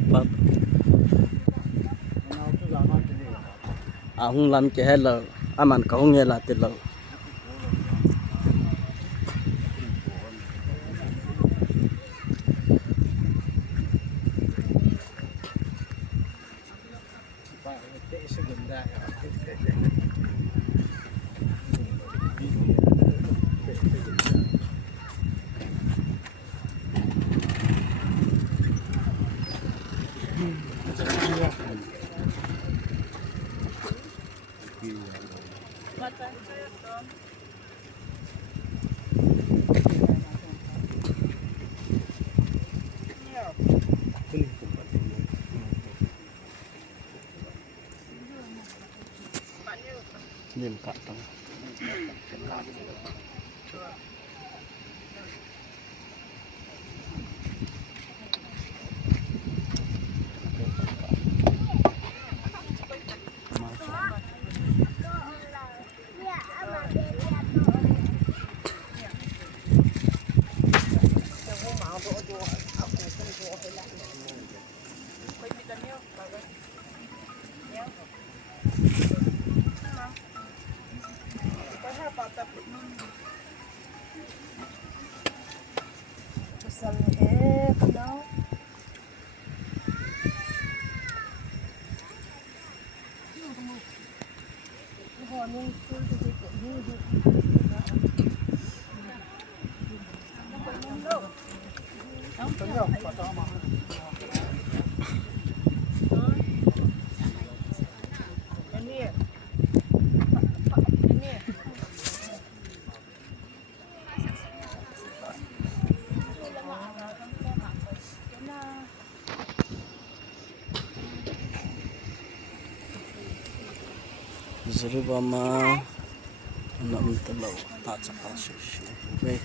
ऊपर ahung lam ke hello aman kahung hela tilo Lamka tong Jiribam Tahchapa okay.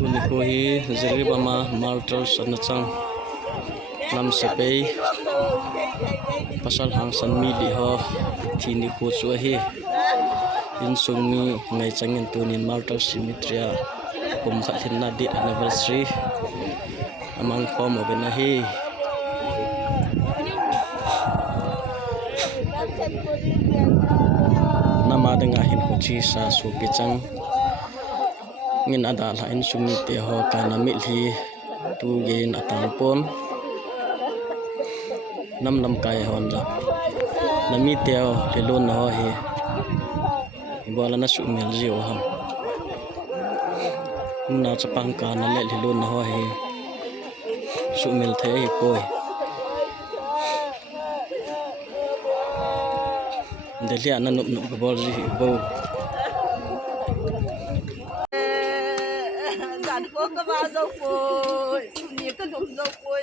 Tuni ko hi Jiribam Martyrs na chang Lamka pasal hang san mili ho thini ko chu hi in sung mi ngai changin tunin Martyrs Cemetary kum kha lhinna di anniversary amang khom o bena hi nama denga hin ko chi sa su pi chang ngin ada la in sumi te ho kana mi li tu gen atang pon nam lam kai hon la nami te ho le lon ho hi bola na su mel ji o ham na chapang ka na le lon ho hi su mel the hi koi delia na nup nup bol ji bo có bao dâu phôi nhiều cái lùm dâu phôi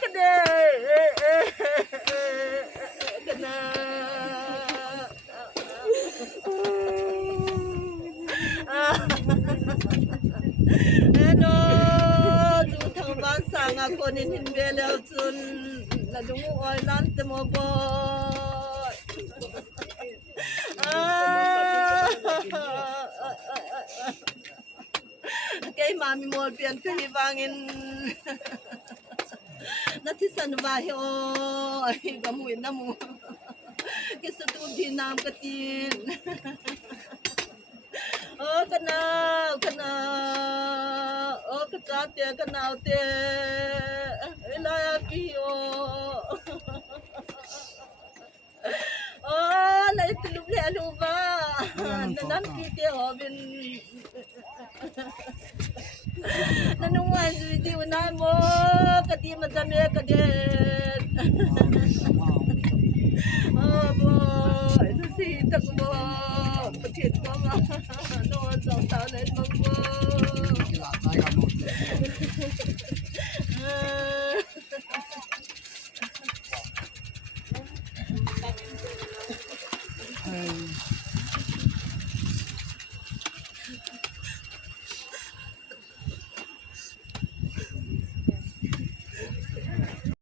cái này cái này nó chú thằng bán sang à con nên hình về leo chun là đúng rồi lan tới một bò cái mami mua tiền cái vangin nó thích sân vải ôi cái mùi nó mùi cái sự tu đi nam cái tin cái nào cái cha tiền cái nào tiền lại kêu lại từ lúc lẹ lúc ba nên khi tiêu họ bên nên ngoài gì tiêu nam mô cái tim mà ra mẹ cái đền boy nó xí tắc bò cái thịt bò mà nó dòng tao lên bông bò